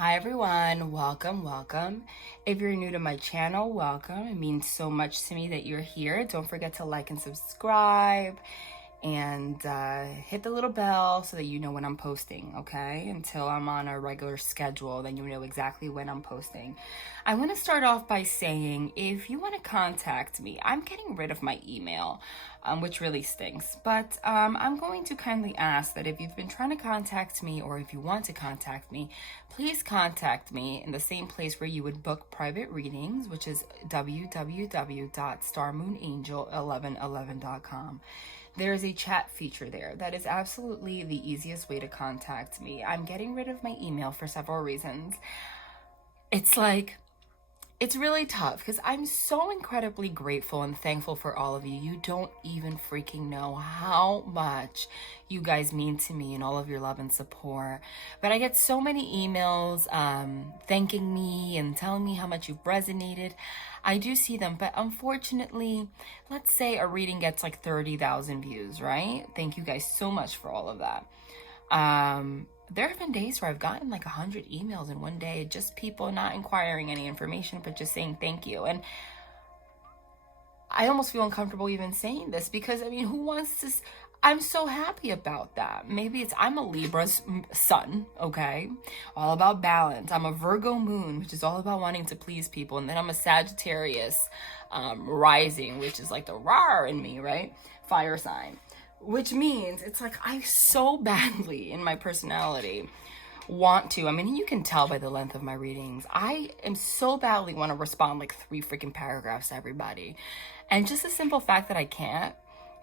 Hi everyone, welcome. If you're new to my channel, welcome. It means so much to me that you're here. Don't forget to like and subscribe and hit the little bell so that you know when I'm posting, okay? Until I'm on a regular schedule, then you know exactly when I'm posting. I want to start off by saying, if you want to contact me, I'm getting rid of my email, which really stinks. But I'm going to kindly ask that if you've been trying to contact me, or if you want to contact me, please contact me in the same place where you would book private readings, which is www.starmoonangel1111.com. There's a chat feature there. That is absolutely the easiest way to contact me. I'm getting rid of my email for several reasons. It's really tough because I'm so incredibly grateful and thankful for all of you. You don't even freaking know how much you guys mean to me and all of your love and support. But I get so many emails thanking me and telling me how much you've resonated. I do see them, but unfortunately, let's say a reading gets like 30,000 views, right? Thank you guys so much for all of that. There have been days where I've gotten like 100 emails in one day, just people not inquiring any information, but just saying thank you. And I almost feel uncomfortable even saying this because, I mean, who wants to... I'm so happy about that. Maybe I'm a Libra's sun, okay? All about balance. I'm a Virgo moon, which is all about wanting to please people. And then I'm a Sagittarius rising, which is like the rawr in me, right? Fire sign. Which means it's like I so badly in my personality want to, I mean, you can tell by the length of my readings, I am so badly want to respond like 3 freaking paragraphs to everybody. And just the simple fact that I can't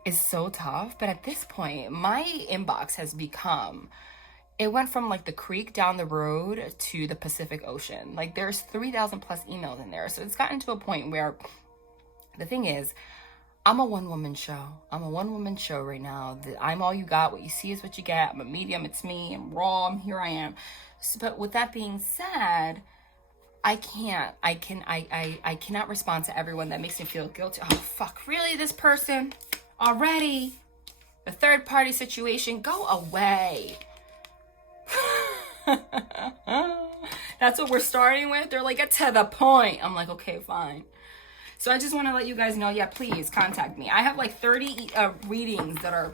is so tough. But at this point, my inbox has become, it went from like the creek down the road to the Pacific Ocean. Like there's 3,000 plus emails in there. So it's gotten to a point where the thing is, I'm a one-woman show. I'm a one-woman show right now. I'm all you got. What you see is what you get. I'm a medium. It's me. I'm raw. Here I am. So, but with that being said, I cannot respond to everyone. That makes me feel guilty. Oh, fuck. Really? This person? Already? The third-party situation? Go away. That's what we're starting with? They're like, get to the point. I'm like, okay, fine. So I just want to let you guys know, yeah, please contact me. I have like 30 readings that are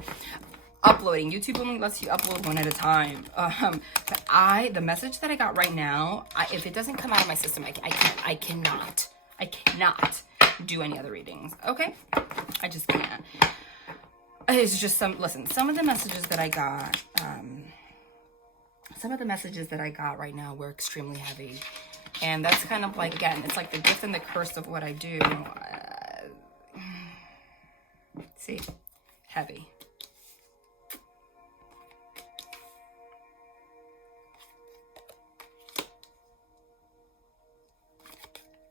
uploading. YouTube only lets you upload one at a time. But the message that I got right now, if it doesn't come out of my system, I cannot do any other readings. Okay? I just can't. It's just some of the messages that I got, right now were extremely heavy. And that's kind of like, again, it's like the gift and the curse of what I do. See? Heavy.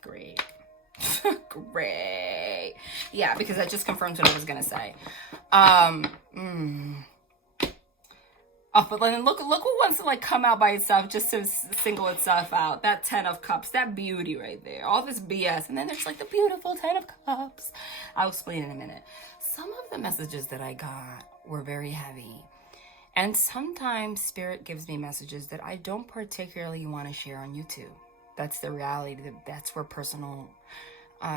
Great. Great. Yeah, because that just confirms what I was going to say. Oh, but then look what wants to like come out by itself just to single itself out. That 10 of Cups, that beauty right there. All this BS. And then there's like the beautiful 10 of Cups. I'll explain in a minute. Some of the messages that I got were very heavy. And sometimes Spirit gives me messages that I don't particularly want to share on YouTube. That's the reality. That's where personal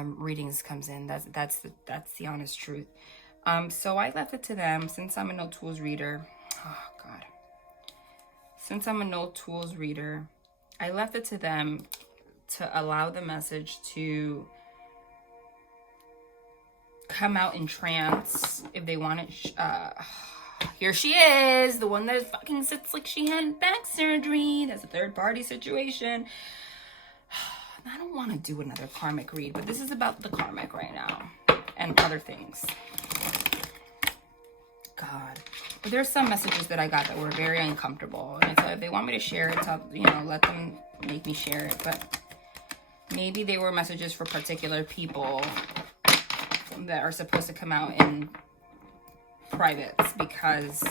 readings comes in. That's the honest truth. So I left it to them since I'm a No Tools reader. Oh, God. Since I'm a No Tools reader, I left it to them to allow the message to come out in trance if they want it. Here she is, the one that fucking sits like she had back surgery. That's a third-party situation. I don't want to do another karmic read, but this is about the karmic right now and other things. God. But there's some messages that I got that were very uncomfortable. And so if they want me to share it, let them make me share it. But maybe they were messages for particular people that are supposed to come out in privates, because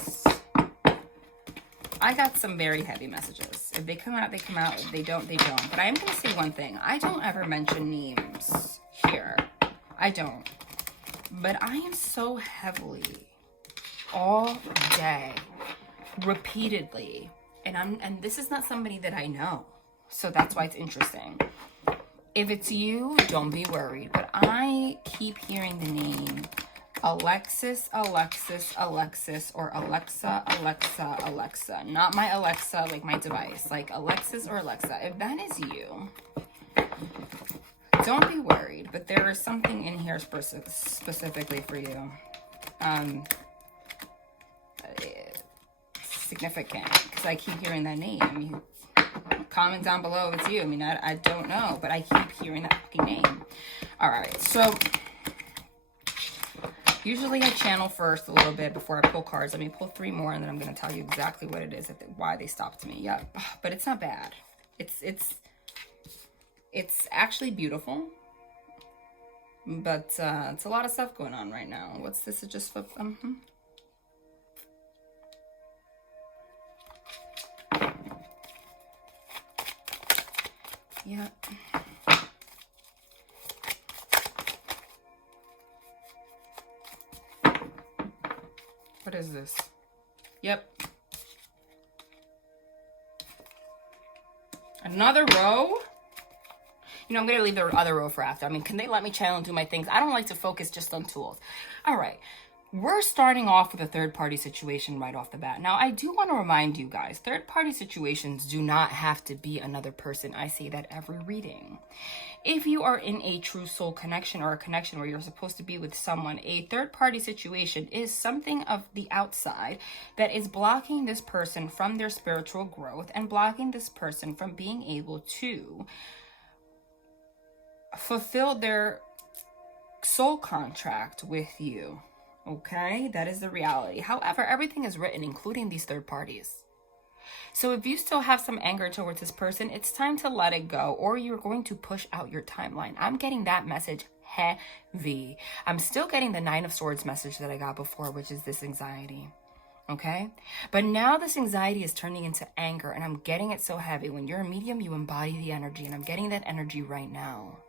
I got some very heavy messages. If they come out, they come out. If they don't, they don't. But I am going to say one thing. I don't ever mention names here. I don't. But I am so heavily, all day, repeatedly, and this is not somebody that I know. So that's why it's interesting. If it's you, don't be worried. But I keep hearing the name Alexis, Alexis, Alexis, or Alexa, Alexa, Alexa. Not my Alexa, like my device. Like Alexis or Alexa. If that is you, don't be worried. But there is something in here specifically for you. Significant. Because I keep hearing that name. I mean, comment down below if it's you. I mean, I don't know, but I keep hearing that fucking name. All right, so usually I channel first a little bit before I pull cards. Let me pull 3 more, and then I'm going to tell you exactly what it is, why they stopped me. Yeah, but it's not bad. It's actually beautiful, but it's a lot of stuff going on right now. What's this? It just flipped. Yeah. What is this? Yep. Another row? You know, I'm going to leave the other row for after. I mean, can they let me channel and do my things? I don't like to focus just on tools. All right. We're starting off with a third-party situation right off the bat. Now, I do want to remind you guys, third-party situations do not have to be another person. I say that every reading. If you are in a true soul connection or a connection where you're supposed to be with someone, a third-party situation is something of the outside that is blocking this person from their spiritual growth and blocking this person from being able to fulfill their soul contract with you. Okay, that is the reality. However, everything is written, including these third parties. So if you still have some anger towards this person, it's time to let it go, or you're going to push out your timeline. I'm getting that message heavy. I'm still getting the 9 of Swords message that I got before, which is this anxiety. Okay, but now this anxiety is turning into anger, and I'm getting it so heavy. When you're a medium, you embody the energy, and I'm getting that energy right now.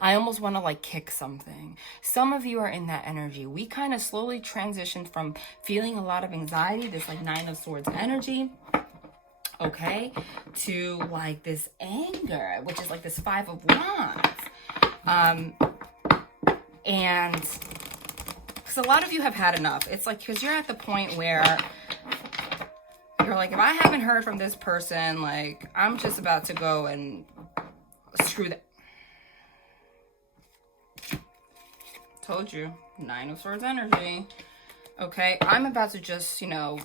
I almost want to like kick something. Some of you are in that energy. We kind of slowly transitioned from feeling a lot of anxiety, this like 9 of Swords energy, okay, to like this anger, which is like this 5 of Wands. And because a lot of you have had enough. It's like, because you're at the point where you're like, if I haven't heard from this person, like I'm just about to go and screw that. Told you, 9 of Swords energy. Okay, I'm about to just, you know,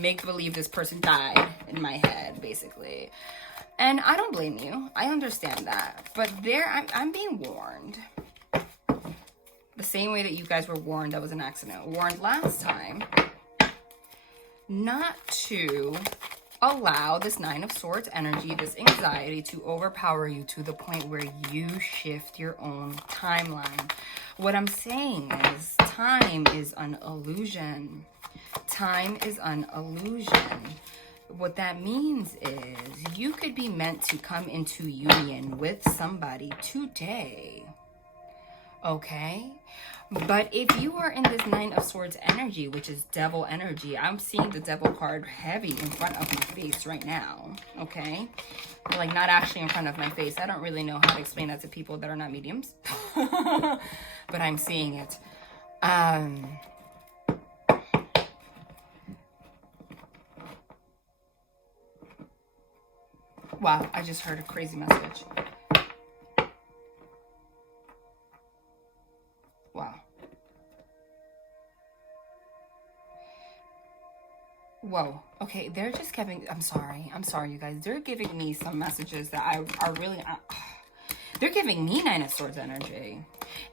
make believe this person died in my head, basically. And I don't blame you. I understand that. But I'm being warned. The same way that you guys were warned that was an accident. Warned last time not to allow this 9 of Swords energy, this anxiety to overpower you to the point where you shift your own timeline. What I'm saying is time is an illusion. Time is an illusion. What that means is you could be meant to come into union with somebody today. Okay? But if you are in this 9 of Swords energy, which is devil energy, I'm seeing the devil card heavy in front of my face right now. Okay? Like not actually in front of my face. I don't really know how to explain that to people that are not mediums. But I'm seeing it. Wow, I just heard a crazy message. Wow. Whoa. Okay, they're just giving... I'm sorry, you guys. They're giving me some messages that are really... they're giving me 9 of Swords energy.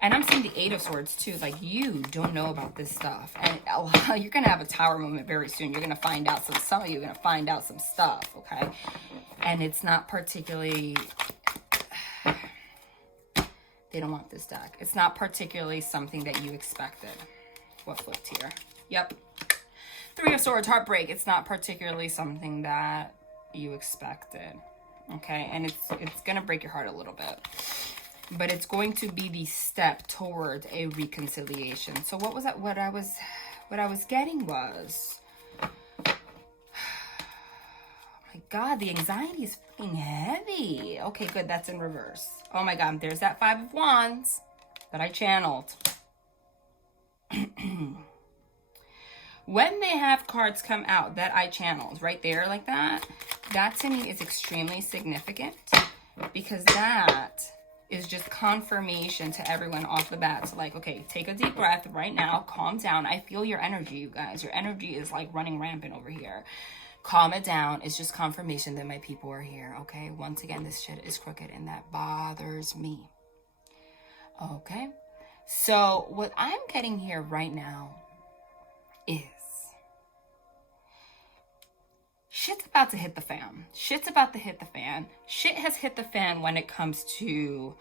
And I'm seeing the 8 of Swords too. Like, you don't know about this stuff. And you're going to have a tower moment very soon. You're going to find out some of you are going to find out some stuff, okay? And it's not particularly... They don't want this deck. It's not particularly something that you expected. What flipped here? Yep. 3 of Swords, heartbreak. It's not particularly something that you expected. Okay, and it's gonna break your heart a little bit. But it's going to be the step towards a reconciliation. So what was that? What I was getting was, oh my my God, the anxiety is fucking heavy. Okay, good. That's in reverse. Oh my God, there's that Five of Wands that I channeled. When they have cards come out that I channeled right there like that, that to me is extremely significant, because that is just confirmation to everyone off the bat. So like, okay, take a deep breath right now. Calm down. I feel your energy, you guys. Your energy is like running rampant over here. Calm it down. It's just confirmation that my people are here, okay? Once again, this shit is crooked and that bothers me. Okay? So what I'm getting here right now is shit's about to hit the fan. Shit's about to hit the fan. Shit has hit the fan when it comes to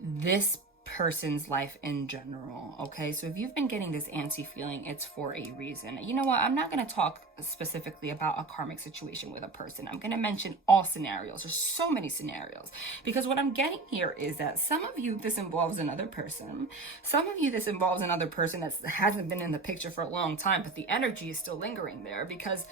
this person's life in general, okay? So if you've been getting this antsy feeling, it's for a reason. You know what? I'm not going to talk specifically about a karmic situation with a person. I'm going to mention all scenarios. There's so many scenarios. Because what I'm getting here is that some of you, this involves another person. Some of you, this involves another person that hasn't been in the picture for a long time, but the energy is still lingering there because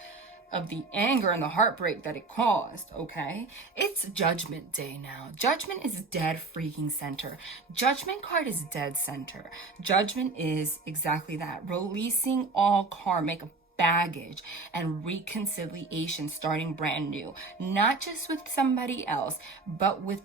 of the anger and the heartbreak that it caused, okay? It's Judgment Day now. Judgment is dead freaking center. Judgment card is dead center. Judgment is exactly that. Releasing all karmic baggage and reconciliation, starting brand new. Not just with somebody else, but with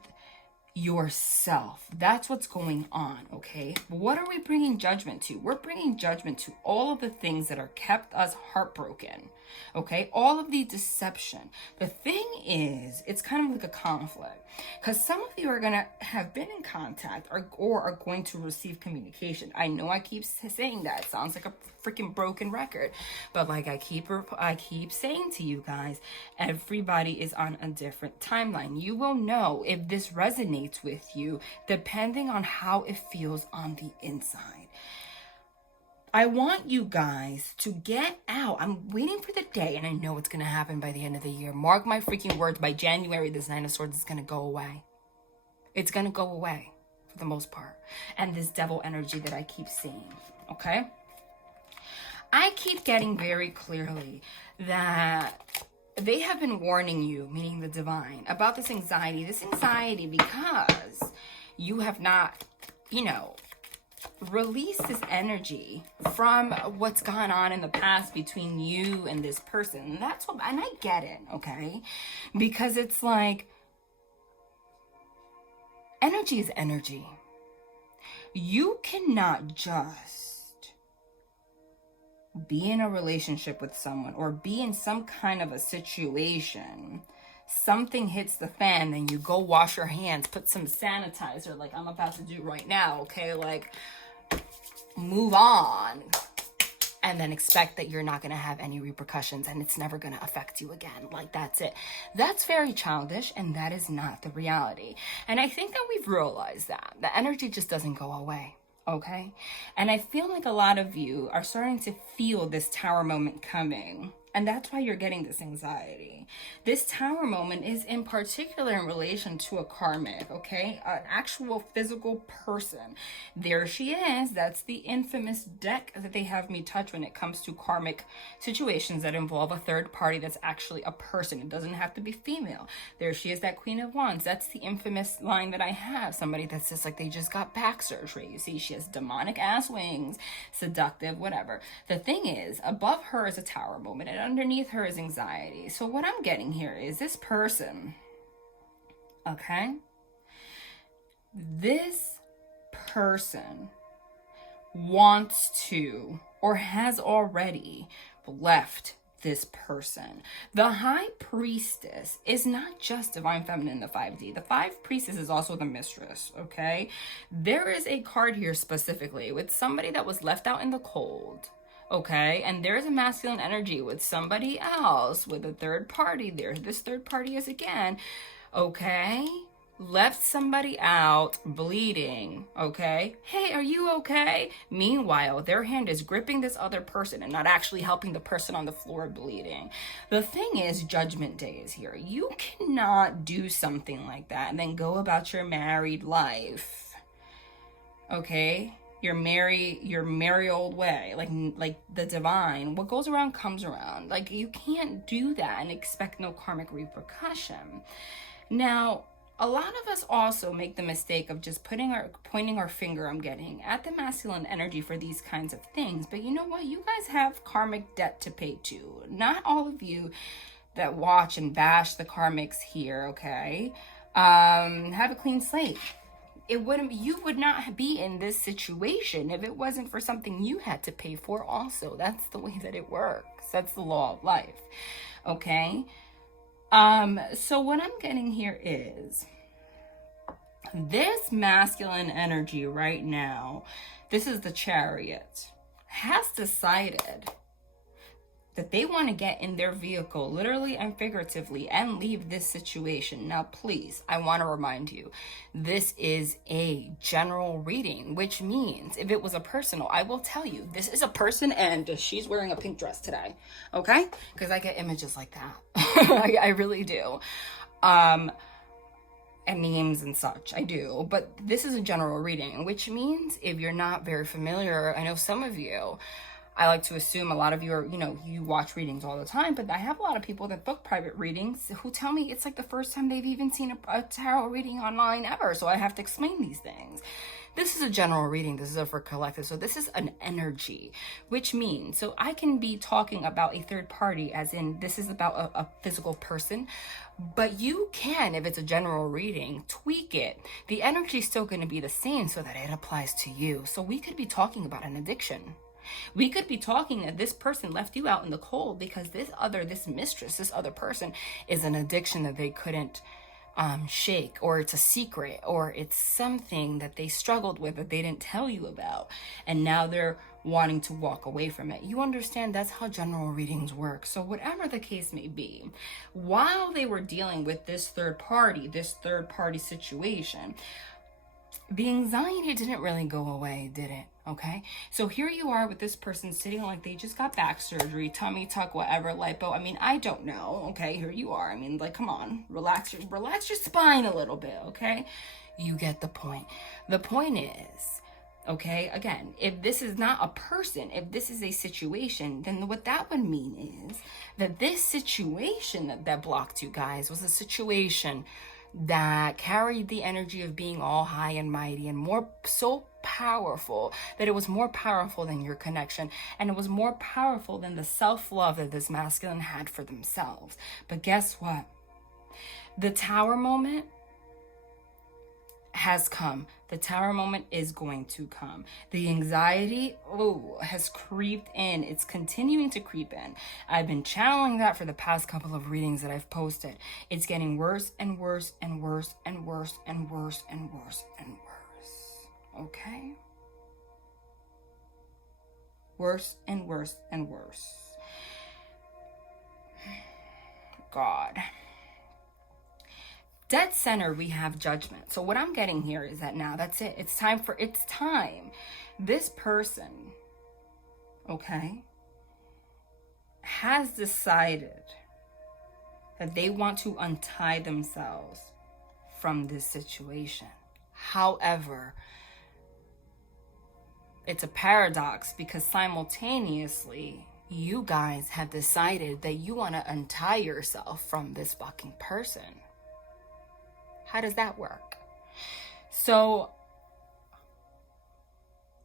yourself. That's what's going on, okay? What are we bringing judgment to? We're bringing judgment to all of the things that are kept us heartbroken, okay? All of the deception. The thing is, it's kind of like a conflict, because some of you are going to have been in contact or are going to receive communication. I know I keep saying that. It sounds like a freaking broken record, but like I keep saying to you guys, everybody is on a different timeline. You will know if this resonates with you depending on how it feels on the inside. I want you guys to get out. I'm waiting for the day, and I know it's going to happen by the end of the year. Mark my freaking words. By January, this Nine of Swords is going to go away. It's going to go away for the most part. And this devil energy that I keep seeing, okay? I keep getting very clearly that they have been warning you, meaning the divine, about this anxiety. This anxiety because you have not, release this energy from what's gone on in the past between you and this person. And that's what, and I get it, okay? Because it's like, energy is energy. You cannot just be in a relationship with someone or be in some kind of a situation, something hits the fan, then you go wash your hands, put some sanitizer like I'm about to do right now, okay? Like, move on, and then expect that you're not going to have any repercussions and it's never going to affect you again. Like, that's it. That's very childish, and that is not the reality. And I think that we've realized that the energy just doesn't go away, okay? And I feel like a lot of you are starting to feel this tower moment coming. And that's why you're getting this anxiety. This tower moment is in particular in relation to a karmic, okay? An actual physical person. There she is. That's the infamous deck that they have me touch when it comes to karmic situations that involve a third party that's actually a person. It doesn't have to be female. There she is, that Queen of Wands. That's the infamous line that I have. Somebody that's just like they just got back surgery. You see, she has demonic ass wings, seductive, whatever. The thing is, above her is a tower moment, and underneath her is anxiety. So what I'm getting here is this person, okay? This person wants to or has already left this person. The High Priestess is not just Divine Feminine, the 5D. The 5 Priestess is also the Mistress, okay? There is a card here specifically with somebody that was left out in the cold. Okay, and there's a masculine energy with somebody else, with a third party. There, this third party is again, okay? Left somebody out bleeding, okay? Hey, are you okay? Meanwhile, their hand is gripping this other person and not actually helping the person on the floor bleeding. The thing is, Judgment Day is here. You cannot do something like that and then go about your married life, okay? your merry old way, like the divine. What goes around comes around. Like, you can't do that and expect no karmic repercussion. Now, a lot of us also make the mistake of just pointing our finger, I'm getting, at the masculine energy for these kinds of things. But you know what? You guys have karmic debt to pay too. Not all of you that watch and bash the karmics here, okay, have a clean slate. You would not be in this situation if it wasn't for something you had to pay for also. That's the way that it works. That's the law of life. Okay? So what I'm getting here is this masculine energy right now, this is the Chariot, has decided that they want to get in their vehicle, literally and figuratively, and leave this situation. Now, please, I want to remind you, this is a general reading, which means if it was a personal, I will tell you, this is a person and she's wearing a pink dress today, okay? Because I get images like that. I really do. And names and such, I do. But this is a general reading, which means if you're not very familiar, I know some of you, I like to assume a lot of you are, you watch readings all the time, but I have a lot of people that book private readings who tell me it's like the first time they've even seen a tarot reading online ever. So I have to explain these things. This is a general reading. This is for collective. So this is an energy, which means, so I can be talking about a third party as in this is about a physical person, but you can, if it's a general reading, tweak it. The energy is still going to be the same so that it applies to you. So we could be talking about an addiction. We could be talking that this person left you out in the cold because this mistress, this other person is an addiction that they couldn't shake, or it's a secret, or it's something that they struggled with that they didn't tell you about. And now they're wanting to walk away from it. You understand that's how general readings work. So whatever the case may be, while they were dealing with this third party situation, the anxiety didn't really go away, did it? Okay, so here you are with this person sitting like they just got back surgery, tummy tuck, whatever, lipo. I mean, I don't know. Okay, here you are. I mean, like, come on, relax your spine a little bit. Okay, you get the point. The point is, okay, again, if this is not a person, if this is a situation, then what that would mean is that this situation that blocked you guys was a situation that carried the energy of being all high and mighty and more so powerful, that it was more powerful than your connection, and it was more powerful than the self-love that this masculine had for themselves. But guess what? The tower moment has come. The tower moment is going to come. The anxiety, has creeped in. It's continuing to creep in. I've been channeling that for the past couple of readings that I've posted. It's getting worse and worse and worse and worse and worse and worse and worse. Okay? Worse and worse and worse. God. Dead center, we have judgment. So what I'm getting here is that now that's it. It's time. This person, okay, has decided that they want to untie themselves from this situation. However, it's a paradox because simultaneously, you guys have decided that you want to untie yourself from this fucking person. How does that work? So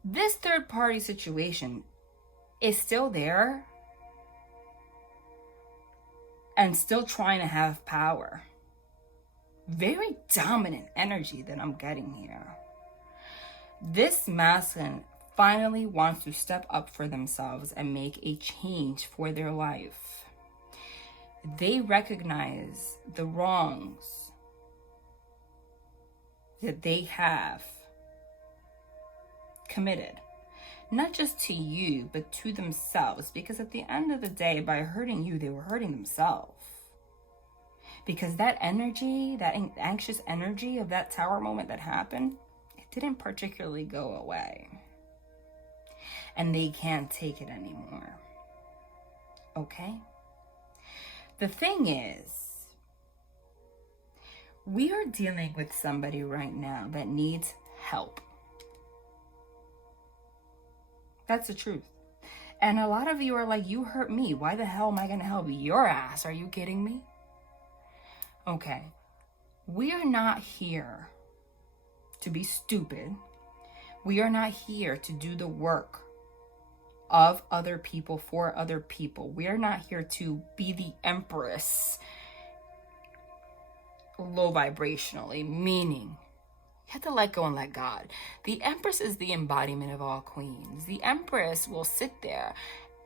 this third party situation is still there and still trying to have power. Very dominant energy that I'm getting here. This masculine finally wants to step up for themselves and make a change for their life. They recognize the wrongs that they have committed, not just to you, but to themselves. Because at the end of the day, by hurting you, they were hurting themselves. Because that energy, that anxious energy of that tower moment that happened, it didn't particularly go away. And they can't take it anymore. Okay? The thing is, we are dealing with somebody right now that needs help. That's the truth. And a lot of you are like, you hurt me. Why the hell am I going to help your ass? Are you kidding me? Okay. We are not here to be stupid. We are not here to do the work of other people for other people. We are not here to be the empress low vibrationally, meaning you have to let go and let God. The empress is the embodiment of all queens. The empress will sit there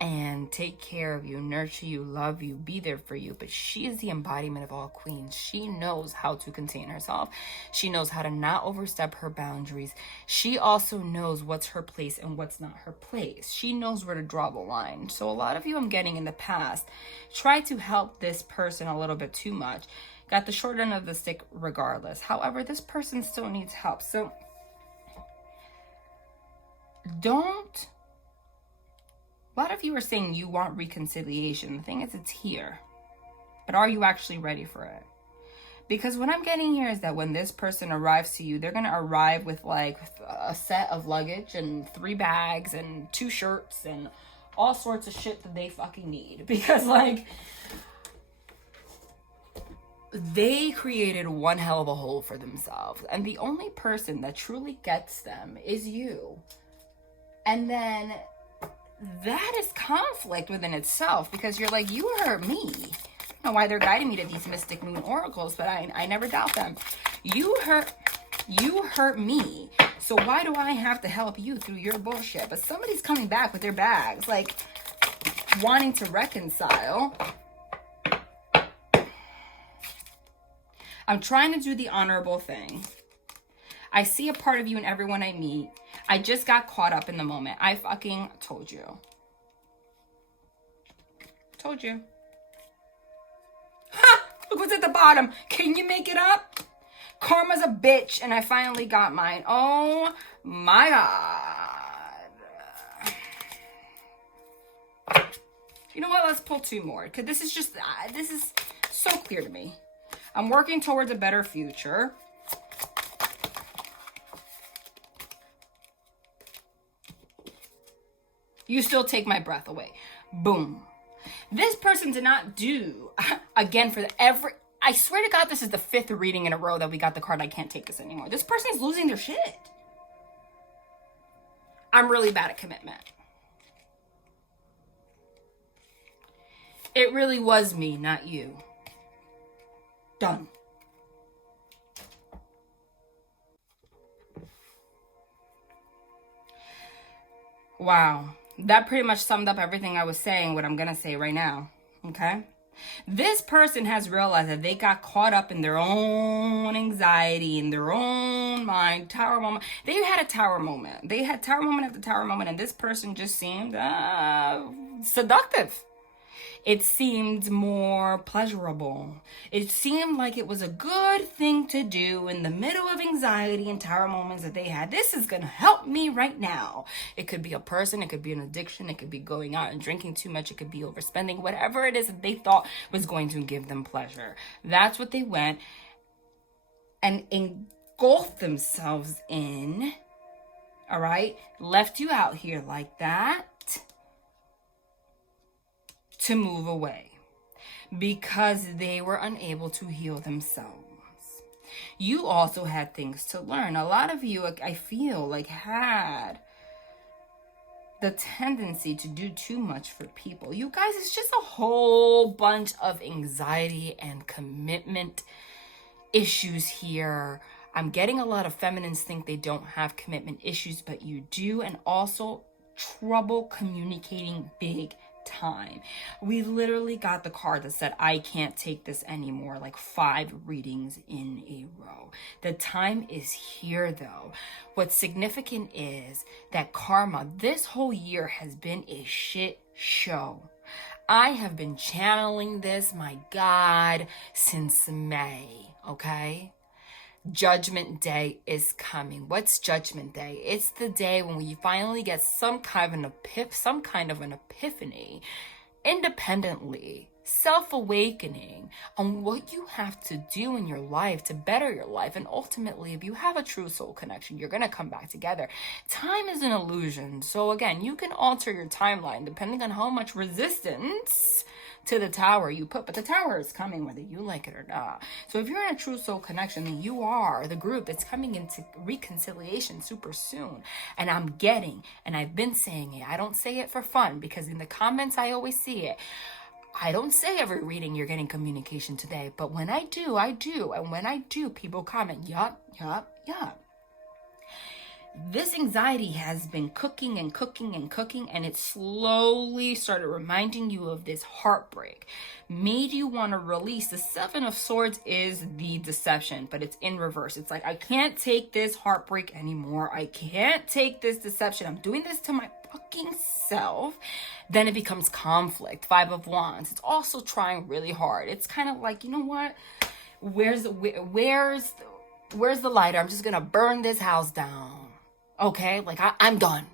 and take care of you, nurture you, love you, be there for you. But she is the embodiment of all queens. She knows how to contain herself. She knows how to not overstep her boundaries. She also knows what's her place and what's not her place. She knows where to draw the line. So a lot of you, I'm getting in the past, try to help this person a little bit too much. Got the short end of the stick regardless. However, this person still needs help. So don't. A lot of you are saying you want reconciliation. The thing is, it's here. But are you actually ready for it? Because what I'm getting here is that when this person arrives to you, they're going to arrive with like a set of luggage and 3 bags and 2 shirts and all sorts of shit that they fucking need. Because like, they created one hell of a hole for themselves. And the only person that truly gets them is you. And then that is conflict within itself, because you're like, you hurt me. I don't know why they're guiding me to these mystic moon oracles, but I never doubt them. You hurt me. So why do I have to help you through your bullshit? But somebody's coming back with their bags, like wanting to reconcile. I'm trying to do the honorable thing. I see a part of you in everyone I meet. I just got caught up in the moment. I fucking told you. Told you. Ha! Look what's at the bottom. Can you make it up? Karma's a bitch, and I finally got mine. Oh my God. You know what? Let's pull 2 more. Because this is just, this is so clear to me. I'm working towards a better future. You still take my breath away. Boom. This person did not do, again, for I swear to God, this is the 5th reading in a row that we got the card, I can't take this anymore. This person is losing their shit. I'm really bad at commitment. It really was me, not you. Done. Wow. That pretty much summed up everything I was saying, what I'm going to say right now. Okay? This person has realized that they got caught up in their own anxiety, in their own mind. Tower moment. They had a tower moment. They had tower moment after tower moment, and this person just seemed seductive. It seemed more pleasurable. It seemed like it was a good thing to do in the middle of anxiety and tower moments that they had. This is going to help me right now. It could be a person. It could be an addiction. It could be going out and drinking too much. It could be overspending. Whatever it is that they thought was going to give them pleasure. That's what they went and engulfed themselves in. All right? Left you out here like that. To move away because they were unable to heal themselves. You also had things to learn. A lot of you, I feel like, had the tendency to do too much for people. You guys, it's just a whole bunch of anxiety and commitment issues here. I'm getting a lot of feminines think they don't have commitment issues, but you do, and also trouble communicating big time. We literally got the card that said, I can't take this anymore, like 5 readings in a row. The time is here though. What's significant is that karma this whole year has been a shit show. I have been channeling this, my God, since May, okay? Judgment Day is coming. What's Judgment Day? It's the day when we finally get some kind of an epiphany, independently, self-awakening on what you have to do in your life to better your life. And ultimately, if you have a true soul connection, you're going to come back together. Time is an illusion. So again, you can alter your timeline depending on how much resistance to the tower you put, but the tower is coming whether you like it or not. So if you're in a true soul connection, then you are the group that's coming into reconciliation super soon. And I'm getting, and I've been saying it, I don't say it for fun because in the comments I always see it. I don't say every reading you're getting communication today, but when I do, I do. And when I do, people comment, yup, yup, yup. This anxiety has been cooking and cooking and cooking, and it slowly started reminding you of this heartbreak. Made you want to release. The Seven of Swords is the deception, but it's in reverse. It's like, I can't take this heartbreak anymore. I can't take this deception. I'm doing this to my fucking self. Then it becomes conflict. Five of Wands. It's also trying really hard. It's kind of like, you know what? Where's the lighter? I'm just going to burn this house down. Okay, like I'm done.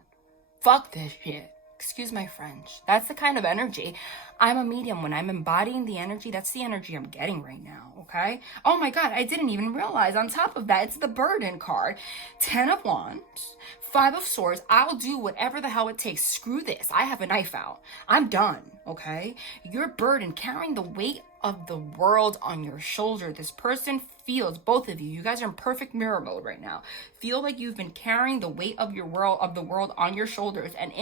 Fuck this shit. Excuse my French. That's the kind of energy. I'm a medium. When I'm embodying the energy, that's the energy I'm getting right now, okay? Oh my God, I didn't even realize. On top of that, it's the burden card. 10 of Wands, 5 of Swords. I'll do whatever the hell it takes. Screw this. I have a knife out. I'm done, okay? Your burden, carrying the weight of the world on your shoulder. This person feels, both of you, you guys are in perfect mirror mode right now. Feel like you've been carrying the weight of your world, of the world on your shoulders, and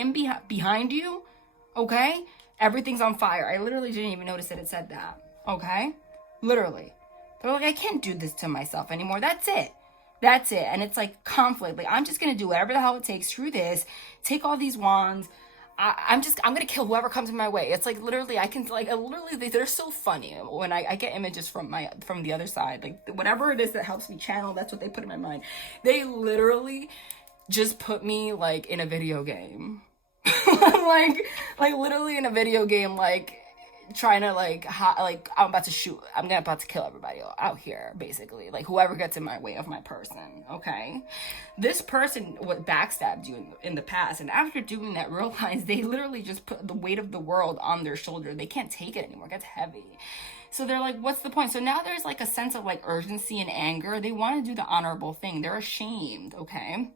behind you, okay, everything's on fire. I literally didn't even notice that it said that, okay? Literally. They're like, I can't do this to myself anymore. That's it. That's it. And it's like conflict. Like, I'm just going to do whatever the hell it takes. Screw this. Take all these wands. I'm going to kill whoever comes in my way. It's like, literally, they're so funny when I get images from the other side. Like, whatever it is that helps me channel, that's what they put in my mind. They literally just put me, like, in a video game. like literally in a video game, like, trying to, I'm about to kill everybody out here, basically. Like, whoever gets in my way of my person, okay? This person backstabbed you in the past, and after doing that, realize they literally just put the weight of the world on their shoulder. They can't take it anymore. It gets heavy. So they're like, what's the point? So now there's, like, a sense of, like, urgency and anger. They want to do the honorable thing. They're ashamed, okay?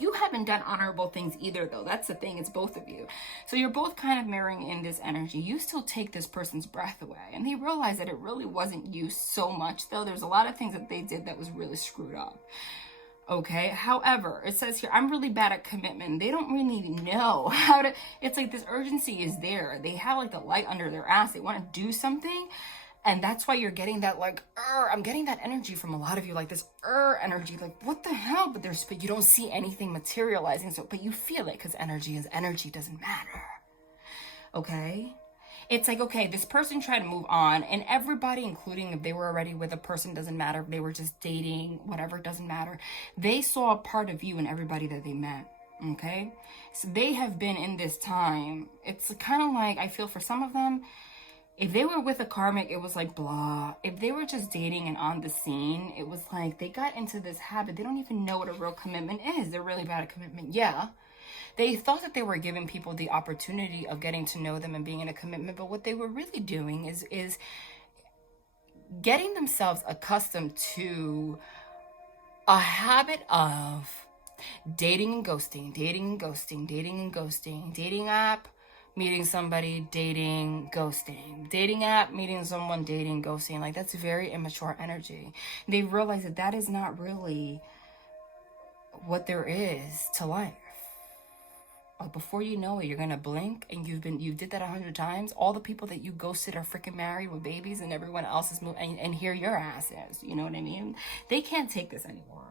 You haven't done honorable things either, though. That's the thing. It's both of you. So you're both kind of mirroring in this energy. You still take this person's breath away. And they realize that it really wasn't you so much, though. There's a lot of things that they did that was really screwed up. Okay? However, it says here, I'm really bad at commitment. They don't really know how to... It's like this urgency is there. They have, like, the light under their ass. They want to do something. And that's why you're getting that, like, I'm getting that energy from a lot of you, like this energy, like, what the hell? But you don't see anything materializing. So, but you feel it because energy doesn't matter. Okay? It's like, okay, this person tried to move on, and everybody, including if they were already with a person, doesn't matter. If they were just dating, whatever, doesn't matter. They saw a part of you in everybody that they met. Okay? So they have been in this time. It's kind of like, I feel for some of them, if they were with a karmic, it was like blah. If they were just dating and on the scene, it was like they got into this habit. They don't even know what a real commitment is. They're really bad at commitment. Yeah. They thought that they were giving people the opportunity of getting to know them and being in a commitment. But what they were really doing is getting themselves accustomed to a habit of dating and ghosting, dating app, meeting somebody, dating, ghosting. Dating app, meeting someone, dating, ghosting. Like, that's very immature energy. They realize that is not really what there is to life. Before you know it, you're gonna blink, and you did that 100 times. All the people that you ghosted are freaking married with babies, and everyone else is moving, and here your ass is. You know what I mean? They can't take this anymore.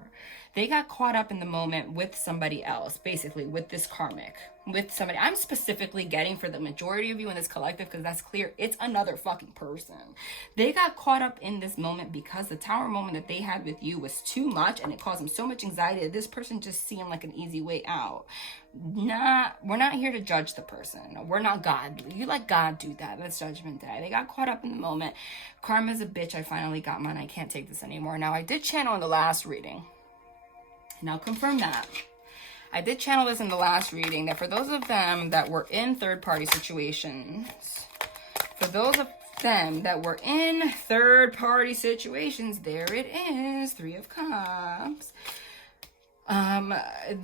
They got caught up in the moment with somebody else, basically, with this karmic, with somebody. I'm specifically getting for the majority of you in this collective, because that's clear, it's another fucking person. They got caught up in this moment because the tower moment that they had with you was too much, and it caused them so much anxiety that this person just seemed like an easy way out. We're not here to judge the person. We're not God. You let God do that. That's Judgment Day. They got caught up in the moment. Karma's a bitch. I finally got mine. I can't take this anymore. Now, I did channel in the last reading. And I'll confirm that. I did channel this in the last reading, that for those of them that were in third-party situations, for them that were in third-party situations. There it is, 3 of Cups.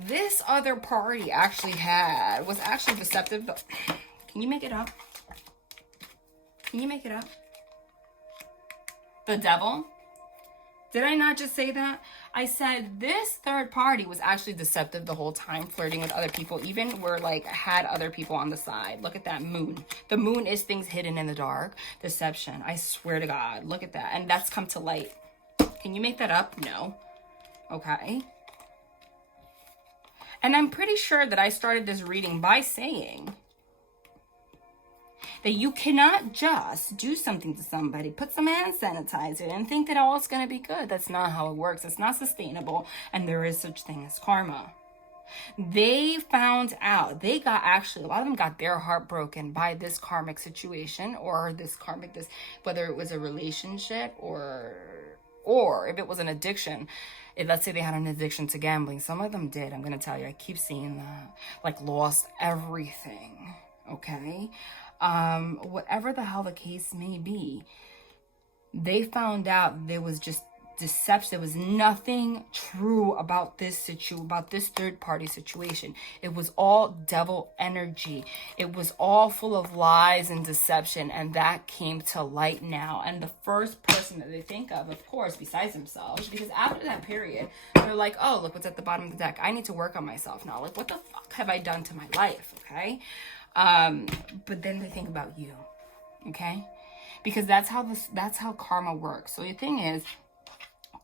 This other party was actually deceptive. Can you make it up? Can you make it up? The devil? Did I not just say that? I said this third party was actually deceptive the whole time, flirting with other people, even were like had other people on the side. Look at that moon. The moon is things hidden in the dark. Deception. I swear to God. Look at that. And that's come to light. Can you make that up? No. Okay. And I'm pretty sure that I started this reading by saying that you cannot just do something to somebody, put some hand sanitizer and think that all is going to be good. That's not how it works. It's not sustainable. And there is such thing as karma. They found out, a lot of them got their heart broken by this karmic situation or this whether it was a relationship or if it was an addiction. Let's say they had an addiction to gambling. Some of them did. I'm going to tell you, I keep seeing that. Like lost everything. Okay. Whatever the hell the case may be, they found out there was just deception. There was nothing true about this third party situation. It was all devil energy. It was all full of lies and deception, and that came to light now. And the first person that they think of course, besides themselves, because after that period, they're like, oh, look what's at the bottom of the deck. I need to work on myself now. Like, what the fuck have I done to my life? Okay. But then they think about you, okay? Because that's how karma works. So the thing is,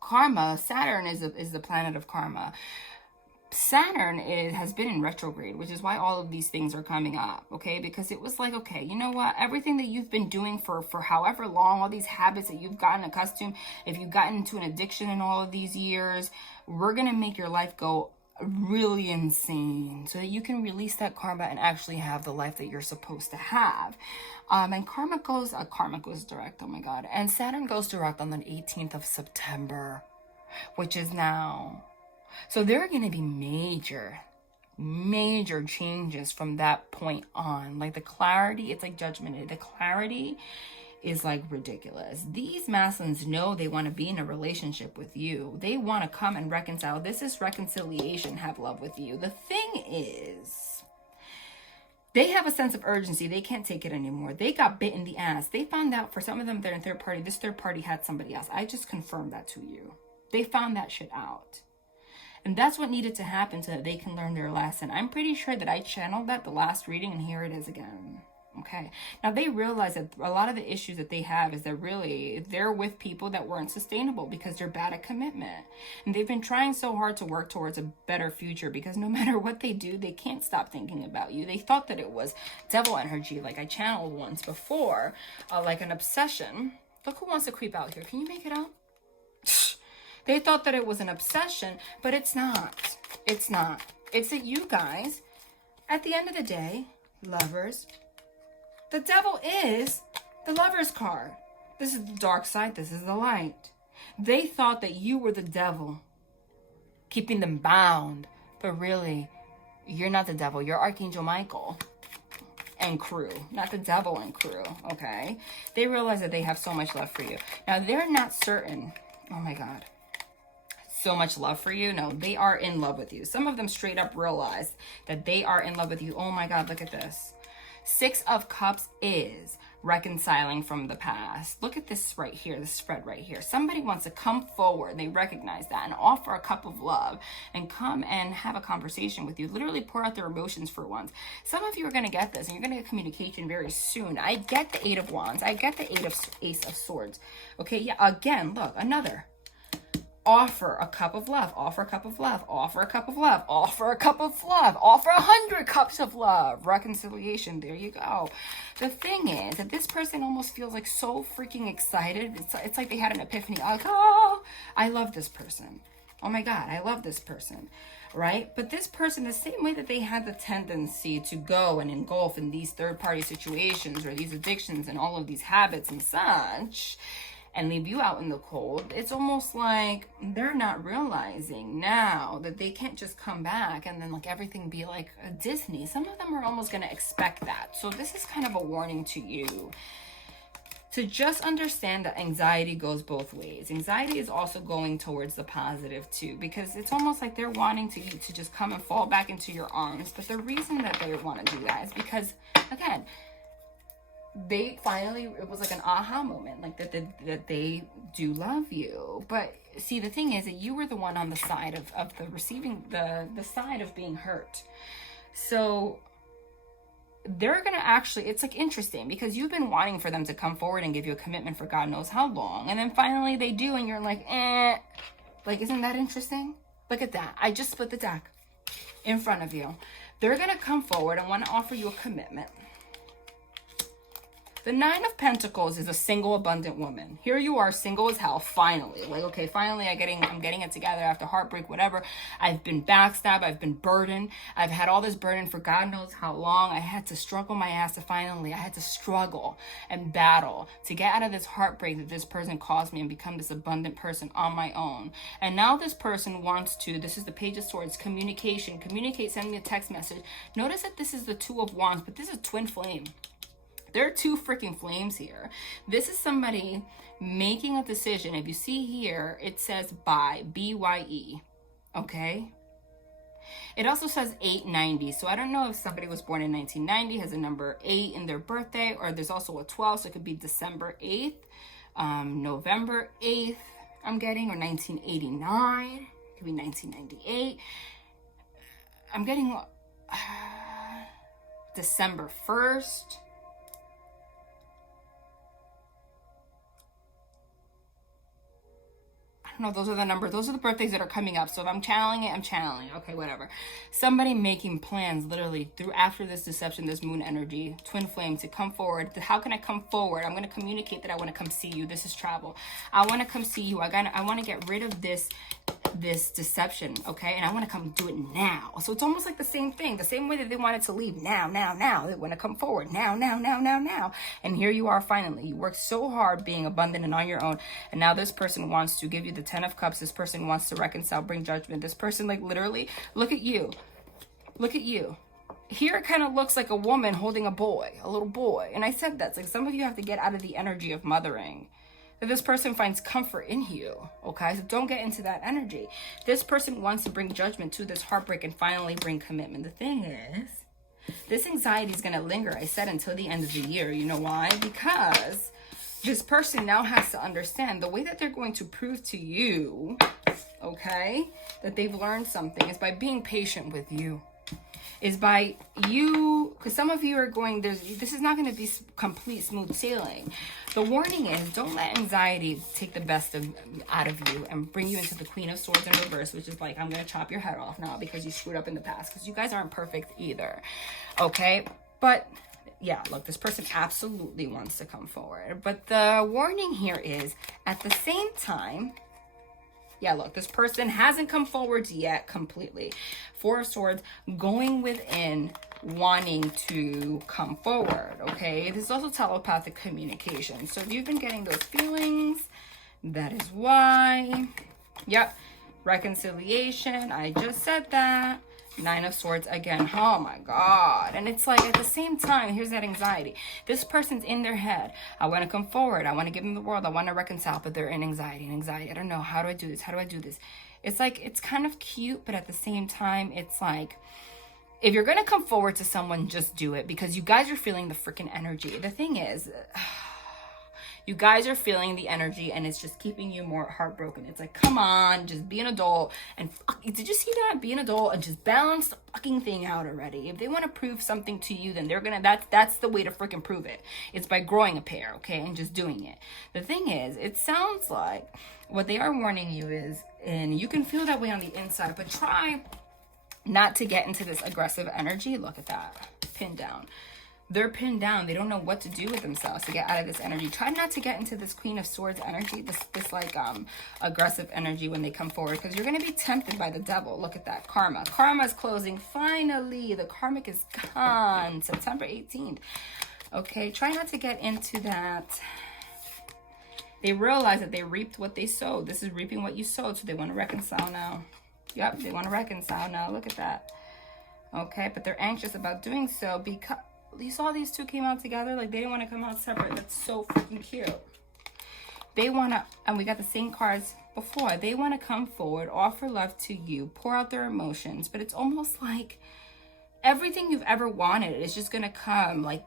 karma, Saturn is the planet of karma. Saturn has been in retrograde, which is why all of these things are coming up, okay? Because it was like, okay, you know what? Everything that you've been doing for however long, all these habits that you've gotten accustomed, if you've gotten into an addiction in all of these years, we're going to make your life go really insane so that you can release that karma and actually have the life that you're supposed to have. And karma goes direct, oh my God. And Saturn goes direct on the 18th of September, which is now. So there are going to be major changes from that point on. Like the clarity, it's like judgment. The clarity is like ridiculous. These masculines know they want to be in a relationship with you. They want to come and reconcile. This is reconciliation, have love with you. The thing is, they have a sense of urgency. They can't take it anymore. They got bit in the ass. They found out, for some of them, they're in third party. This third party had somebody else. I just confirmed that to you. They found that shit out. And that's what needed to happen so that they can learn their lesson. I'm pretty sure that I channeled that the last reading, and here it is again. Okay. Now they realize that a lot of the issues that they have is that really they're with people that weren't sustainable because they're bad at commitment. And they've been trying so hard to work towards a better future because no matter what they do, they can't stop thinking about you. They thought that it was devil energy, like I channeled once before, like an obsession. Look who wants to creep out here. Can you make it out? They thought that it was an obsession, but it's not. It's not. It's that you guys, at the end of the day, lovers, the devil is the Lover's card. This is the dark side. This is the light. They thought that you were the devil, keeping them bound. But really, you're not the devil. You're Archangel Michael and crew. Not the devil and crew, okay? They realize that they have so much love for you. Now, they're not certain. Oh, my God. So much love for you. No, they are in love with you. Some of them straight up realize that they are in love with you. Oh, my God, look at this. 6 of Cups is reconciling from the past. Look at this right here, this spread right here. Somebody wants to come forward. They recognize that and offer a cup of love and come and have a conversation with you. Literally pour out their emotions for once. Some of you are going to get this and you're going to get communication very soon. I get the 8 of Wands. I get the Ace of Swords. Okay, yeah, again, look, another. Offer a cup of love, offer a cup of love, offer a cup of love, offer a cup of love, offer 100 cups of love. Reconciliation, there you go. The thing is that this person almost feels like so freaking excited. It's like they had an epiphany. Like, oh, I love this person. Oh my God, I love this person, right? But this person, the same way that they had the tendency to go and engulf in these third-party situations or these addictions and all of these habits and such, and leave you out in the cold, it's almost like they're not realizing now that they can't just come back and then like everything be like a Disney. Some of them are almost going to expect that. So this is kind of a warning to you. to just understand that anxiety goes both ways. Anxiety is also going towards the positive too, because it's almost like they're wanting to just come and fall back into your arms. But the reason that they want to do that is because, again, they finally, it was like an aha moment, like that they do love you. But see, the thing is that you were the one on the side of the receiving, the side of being hurt. So they're gonna actually, it's like interesting because you've been wanting for them to come forward and give you a commitment for God knows how long, and then finally they do, and you're like, like, isn't that interesting? Look at that. I just split the deck in front of you. They're gonna come forward and want to offer you a commitment. The Nine of Pentacles is a single, abundant woman. Here you are, single as hell, finally. Like, okay, finally I'm getting it together after heartbreak, whatever. I've been backstabbed. I've been burdened. I've had all this burden for God knows how long. I had to struggle my ass to finally, I had to struggle and battle to get out of this heartbreak that this person caused me and become this abundant person on my own. And now this person wants to, this is the Page of Swords, communication. Communicate, send me a text message. Notice that this is the Two of Wands, but this is twin flame. There are two freaking flames here. This is somebody making a decision. If you see here, it says bye, B-Y-E, okay? It also says 890. So I don't know if somebody was born in 1990, has a number 8 in their birthday, or there's also a 12, so it could be December 8th, November 8th, I'm getting, or 1989. It could be 1998. I'm getting December 1st. No, those are the numbers. Those are the birthdays that are coming up. So if I'm channeling it, I'm channeling it. Okay, whatever. Somebody making plans literally through after this deception, this moon energy, twin flame, to come forward. How can I come forward? I'm going to communicate that I want to come see you. This is travel. I want to come see you. I want to get rid of this deception, okay? And I want to come do it now. So it's almost like the same thing. The same way that they wanted to leave now. They want to come forward now. And here you are finally. You worked so hard being abundant and on your own. And now this person wants to give you the 10 of Cups. This person wants to reconcile, bring judgment. This person, like, literally, look at you. Look at you. Here it kind of looks like a woman holding a boy, a little boy. And I said that's like some of you have to get out of the energy of mothering. That this person finds comfort in you, okay? So don't get into that energy. This person wants to bring judgment to this heartbreak and finally bring commitment. The thing is, this anxiety is going to linger, I said, until the end of the year. You know why? Because this person now has to understand the way that they're going to prove to you, okay, that they've learned something is by being patient with you. Is by you, because some of you are going, this is not going to be complete smooth sailing. The warning is, don't let anxiety take the best out of you and bring you into the Queen of Swords in reverse, which is like, I'm going to chop your head off now because you screwed up in the past, because you guys aren't perfect either, okay? But yeah, look, this person absolutely wants to come forward. But the warning here is, at the same time, yeah, look, this person hasn't come forward yet completely. Four of Swords, going within, wanting to come forward, okay? This is also telepathic communication. So if you've been getting those feelings, that is why. Yep, reconciliation, I just said that. Nine of Swords again. Oh my God. And it's like, at the same time, here's that anxiety. This person's in their head. I want to come forward. I want to give them the world. I want to reconcile, but they're in anxiety. I don't know. How do I do this? How do I do this? It's like, it's kind of cute, but at the same time, it's like, if you're going to come forward to someone, just do it, because you guys are feeling the freaking energy. The thing is, you guys are feeling the energy, and it's just keeping you more heartbroken. It's like, come on, just be an adult. And did you see that? Be an adult and just balance the fucking thing out already. If they want to prove something to you, then they're gonna, that's the way to freaking prove it. It's by growing a pair, okay, and just doing it. The thing is, it sounds like what they are warning you is, and you can feel that way on the inside, but try not to get into this aggressive energy. Look at that, pinned down. They're pinned down. They don't know what to do with themselves to get out of this energy. Try not to get into this Queen of Swords energy, this like aggressive energy when they come forward, because you're going to be tempted by the devil. Look at that. Karma. Karma is closing. Finally, the karmic is gone. September 18th. Okay, try not to get into that. They realize that they reaped what they sowed. This is reaping what you sowed, so they want to reconcile now. Yep, they want to reconcile now. Look at that. Okay, but they're anxious about doing so because, You saw these two came out together? Like, they didn't want to come out separate. That's so freaking cute. They want to, and we got the same cards before. They want to come forward, offer love to you, pour out their emotions. But it's almost like everything you've ever wanted is just going to come like,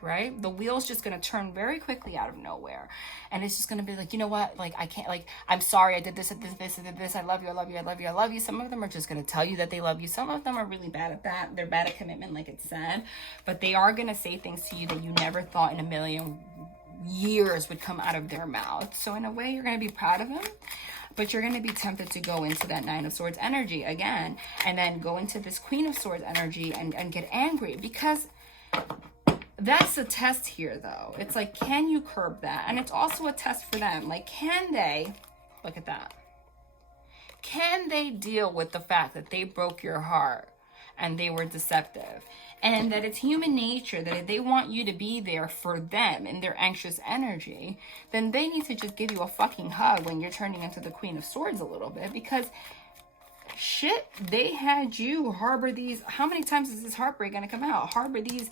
right? The wheel's just going to turn very quickly out of nowhere. And it's just going to be like, you know what? Like, I can't, like, I'm sorry, I did this, I did this, I did this. I love you, I love you, I love you, I love you. Some of them are just going to tell you that they love you. Some of them are really bad at that. They're bad at commitment, like it said. But they are going to say things to you that you never thought in a million years would come out of their mouth. So in a way, you're going to be proud of them. But you're going to be tempted to go into that Nine of Swords energy again. And then go into this Queen of Swords energy and get angry. Because that's the test here, though. It's like, can you curb that? And it's also a test for them. Like, can they, look at that. Can they deal with the fact that they broke your heart and they were deceptive? And that it's human nature that if they want you to be there for them in their anxious energy, then they need to just give you a fucking hug when you're turning into the Queen of Swords a little bit. Because shit, they had you harbor these, how many times is this heartbreak going to come out? Harbor these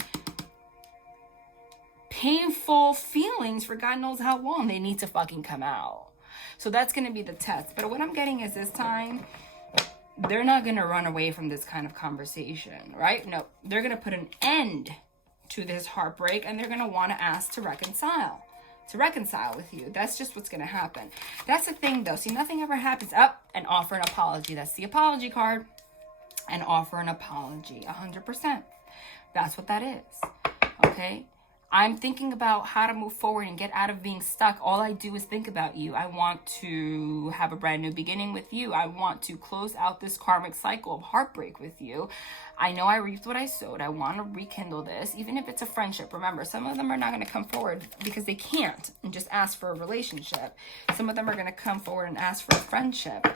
painful feelings for God knows how long. They need to fucking come out. So that's going to be the test. But what I'm getting is this time, they're not going to run away from this kind of conversation, right? No, they're going to put an end to this heartbreak, and they're going to want to ask to reconcile with you. That's just what's going to happen. That's the thing, though. See, nothing ever happens up and offer an apology. That's the apology card. And offer an apology, 100%. That's what that is, okay? I'm thinking about how to move forward and get out of being stuck. All I do is think about you. I want to have a brand new beginning with you. I want to close out this karmic cycle of heartbreak with you. I know I reaped what I sowed. I want to rekindle this, even if it's a friendship. Remember, some of them are not going to come forward because they can't and just ask for a relationship. Some of them are going to come forward and ask for a friendship.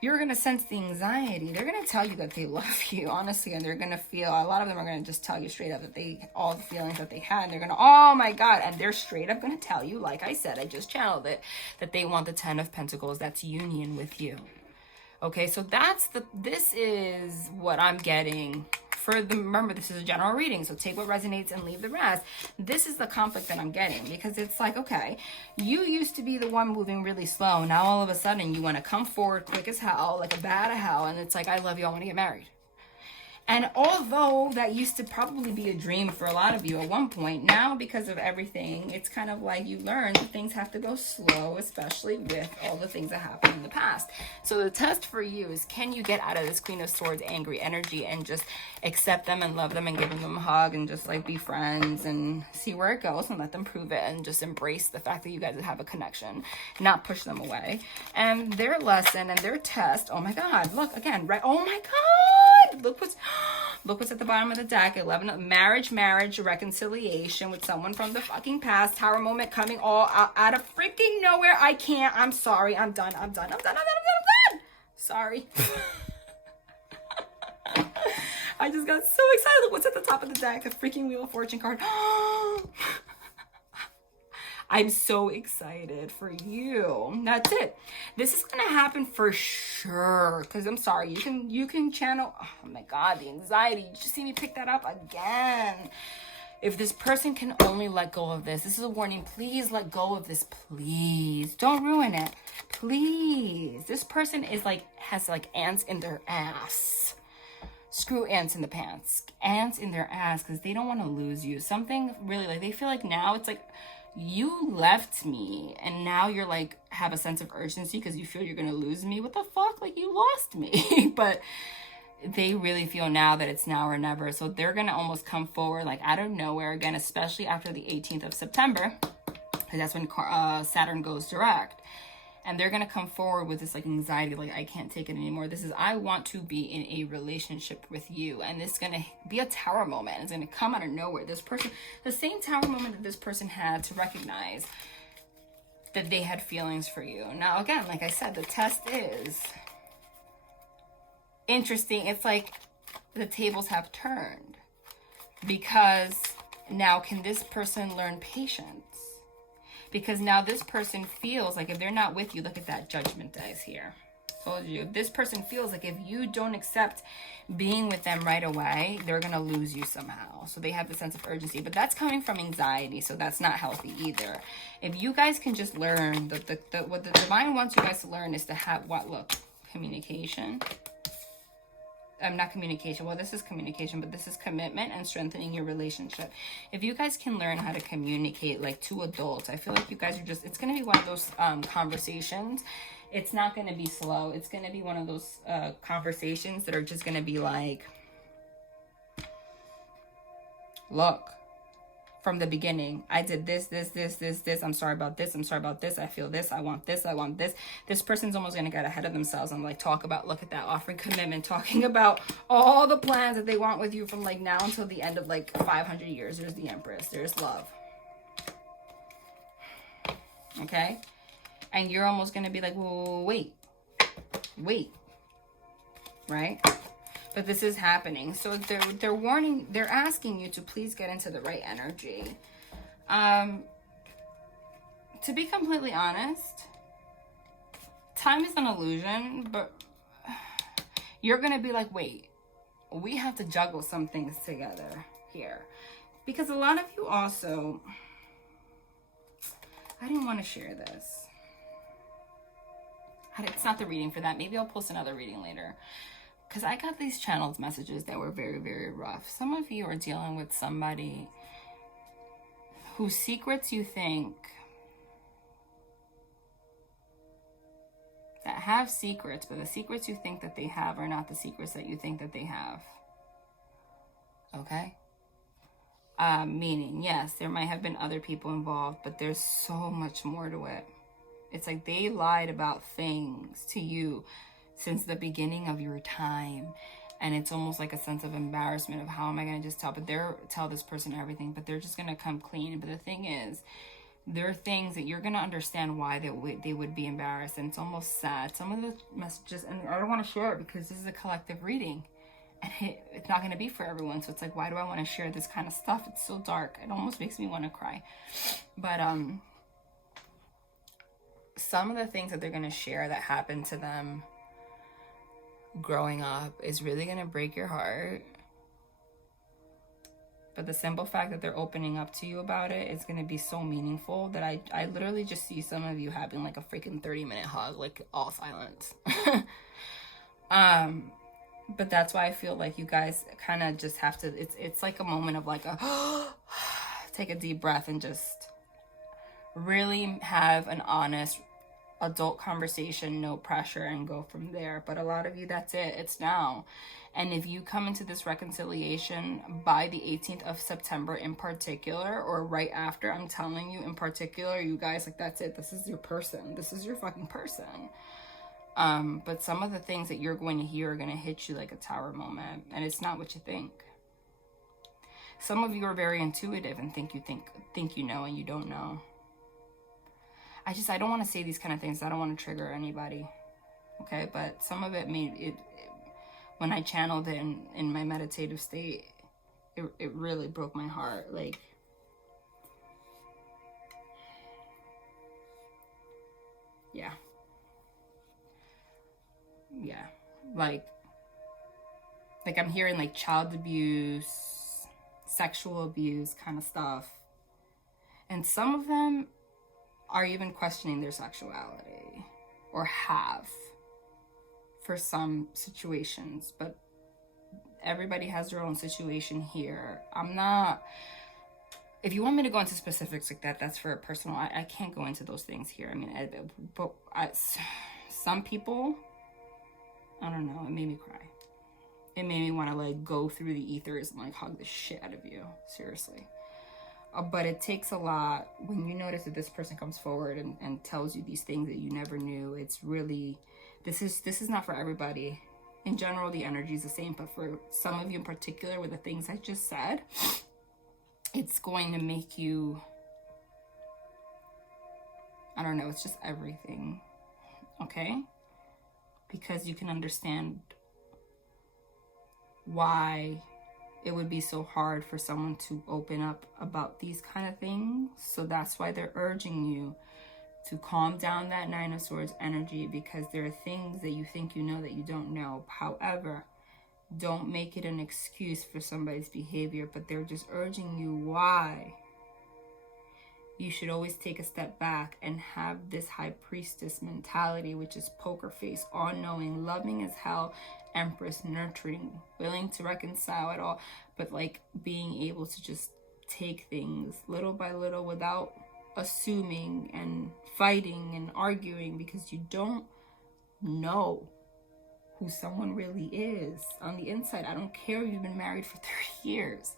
You're going to sense the anxiety. They're going to tell you that they love you, honestly, and they're going to feel, a lot of them are going to just tell you straight up that they, all the feelings that they had, and they're going to, oh my God, and they're straight up going to tell you, like I said, I just channeled it, that they want the 10 of Pentacles. That's union with you. Okay, so this is what I'm getting for the, remember, this is a general reading, so take what resonates and leave the rest. This is the conflict that I'm getting, because it's like, okay, you used to be the one moving really slow. Now all of a sudden you want to come forward quick as hell, like a bat of hell, and it's like, I love you, I want to get married. And although that used to probably be a dream for a lot of you at one point, now because of everything, it's kind of like you learn that things have to go slow, especially with all the things that happened in the past. So the test for you is, can you get out of this Queen of Swords angry energy and just accept them and love them and give them a hug and just like be friends and see where it goes and let them prove it and just embrace the fact that you guys have a connection, not push them away. And their lesson and their test, oh my God, look again, right? Oh my God, look what's at the bottom of the deck. 11, marriage, reconciliation with someone from the fucking past. Tower moment coming all out of freaking nowhere. I can't. I'm sorry. I'm done. Sorry. I just got so excited. Look what's at the top of the deck. The freaking Wheel of Fortune card. I'm so excited for you. That's it. This is gonna happen for sure. Cause I'm sorry, you can channel. Oh my God, the anxiety. You just see me pick that up again. If this person can only let go of this is a warning. Please let go of this. Please don't ruin it. Please. This person is like, has like ants in their ass. Screw ants in the pants. Ants in their ass, because they don't want to lose you. Something really, like, they feel like now it's like, you left me and now you're like, have a sense of urgency because you feel you're gonna lose me. What the fuck? Like, you lost me. But they really feel now that it's now or never. So they're gonna almost come forward like out of nowhere again, especially after the 18th of September, because that's when Saturn goes direct. And they're going to come forward with this like anxiety, like, I can't take it anymore. This is, I want to be in a relationship with you. And this is going to be a tower moment. It's going to come out of nowhere. This person, the same tower moment that this person had to recognize that they had feelings for you. Now, again, like I said, the test is interesting. It's like the tables have turned, because now can this person learn patience? Because now this person feels like if they're not with you, look at that Judgment dice here. Told you. If this person feels like if you don't accept being with them right away, they're going to lose you somehow. So they have the sense of urgency. But that's coming from anxiety, so that's not healthy either. If you guys can just learn, what the divine wants you guys to learn is to have what? Look, communication. Not communication. Well, this is communication, but this is commitment and strengthening your relationship. If you guys can learn how to communicate like two adults, I feel like you guys are just, it's going to be one of those conversations. It's not going to be slow. It's going to be one of those conversations that are just going to be like, look, from the beginning, I did this. I'm sorry about this. I'm sorry about this. I feel this. I want this. I want this. This person's almost going to get ahead of themselves and like talk about, look at that, offering commitment, talking about all the plans that they want with you from like now until the end of like 500 years. There's the Empress. There's love. Okay? And you're almost going to be like, whoa, wait. Right? But this is happening. So they're warning, they're asking you to please get into the right energy. To be completely honest, time is an illusion, but you're going to be like, wait, we have to juggle some things together here. Because a lot of you also, I didn't want to share this. It's not the reading for that. Maybe I'll post another reading later. Because I got these channeled messages that were very, very rough. Some of you are dealing with somebody whose secrets you think, that have secrets, but the secrets you think that they have are not the secrets that you think that they have. Okay? Meaning, yes, there might have been other people involved, but there's so much more to it. It's like they lied about things to you since the beginning of your time, and it's almost like a sense of embarrassment of how am I going to just tell, but they're tell this person everything, but they're just going to come clean. But the thing is, there are things that you're going to understand why they would be embarrassed, and it's almost sad. Some of the messages, and I don't want to share it because this is a collective reading, and it's not going to be for everyone, so it's like, why do I want to share this kind of stuff? It's so dark. It almost makes me want to cry. But some of the things that they're going to share that happened to them growing up is really going to break your heart. But the simple fact that they're opening up to you about it is going to be so meaningful that I literally just see some of you having like a freaking 30-minute hug, like all silence. But that's why I feel like you guys kind of just have to, it's like a moment of like take a deep breath and just really have an honest adult conversation, no pressure, and go from there. But a lot of you, that's it. It's now. And if you come into this reconciliation by the 18th of September in particular, or right after, I'm telling you in particular, you guys, like, that's it. This is your person. This is your fucking person. But some of the things that you're going to hear are going to hit you like a tower moment. And it's not what you think. Some of you are very intuitive and think you know and you don't know. I don't want to say these kind of things. I don't want to trigger anybody. Okay? But some of it made it, when I channeled it in my meditative state, it really broke my heart. Like, yeah. Yeah. Like I'm hearing like child abuse, sexual abuse kind of stuff. And some of them are even questioning their sexuality, or have for some situations, but everybody has their own situation here. I'm not, if you want me to go into specifics like that, that's for a personal, I can't go into those things here. I mean, some people, I don't know, it made me cry. It made me want to like go through the ethers and like hug the shit out of you, seriously. But it takes a lot when you notice that this person comes forward and tells you these things that you never knew. It's really, this is not for everybody. In general, the energy is the same, but for some of you in particular, with the things I just said, it's going to make you, I don't know, it's just everything, okay? Because you can understand why it would be so hard for someone to open up about these kind of things. So that's why they're urging you to calm down that Nine of Swords energy, because there are things that you think you know that you don't know. However, don't make it an excuse for somebody's behavior, but they're just urging you why. You should always take a step back and have this High Priestess mentality, which is poker face, all-knowing, loving as hell, Empress, nurturing, willing to reconcile it all, but like being able to just take things little by little without assuming and fighting and arguing, because you don't know who someone really is on the inside. I don't care if you've been married for 30 years.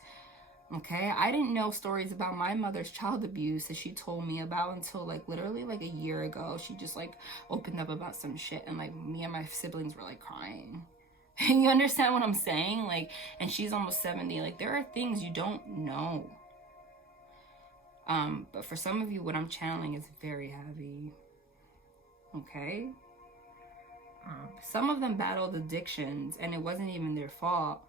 Okay, I didn't know stories about my mother's child abuse that she told me about until like literally like a year ago. She just like opened up about some shit, and like me and my siblings were like crying. You understand what I'm saying? Like, and she's almost 70. Like, there are things you don't know. But for some of you, what I'm channeling is very heavy. Okay? Some of them battled addictions, and it wasn't even their fault.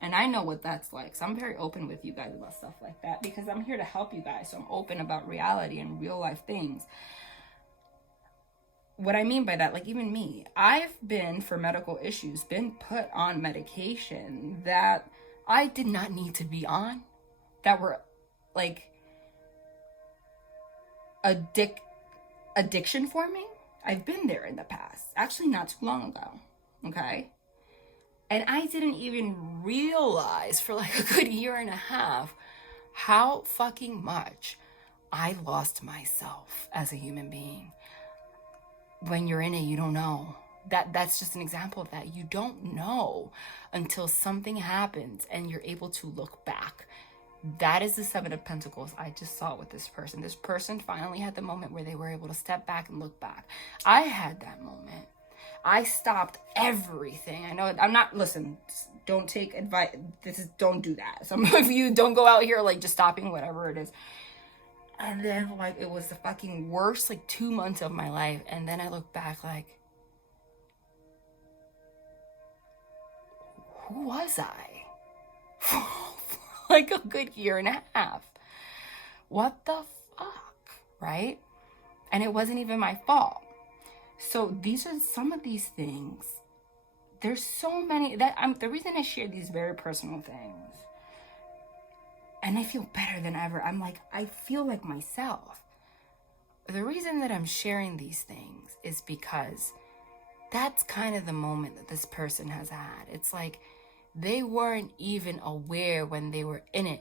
And I know what that's like. So I'm very open with you guys about stuff like that, because I'm here to help you guys. So I'm open about reality and real life things. What I mean by that, like even me, I've been, for medical issues, been put on medication that I did not need to be on, that were like addiction for me. I've been there in the past, actually not too long ago, okay? And I didn't even realize for like a good year and a half how fucking much I lost myself as a human being. When you're in it, you don't know. That's just an example of that. You don't know until something happens and you're able to look back. That is the Seven of Pentacles I just saw with this person. This person finally had the moment where they were able to step back and look back. I had that moment. I stopped everything. I know I'm not, listen, don't take advice. Don't do that. Some of you don't go out here like just stopping whatever it is. And then like it was the fucking worst like 2 months of my life. And then I look back like, who was I? Like a good year and a half. What the fuck, right? And it wasn't even my fault. So these are some of these things. There's so many that the reason I share these very personal things, and I feel better than ever. I'm like, I feel like myself. The reason that I'm sharing these things is because that's kind of the moment that this person has had. It's like they weren't even aware when they were in it,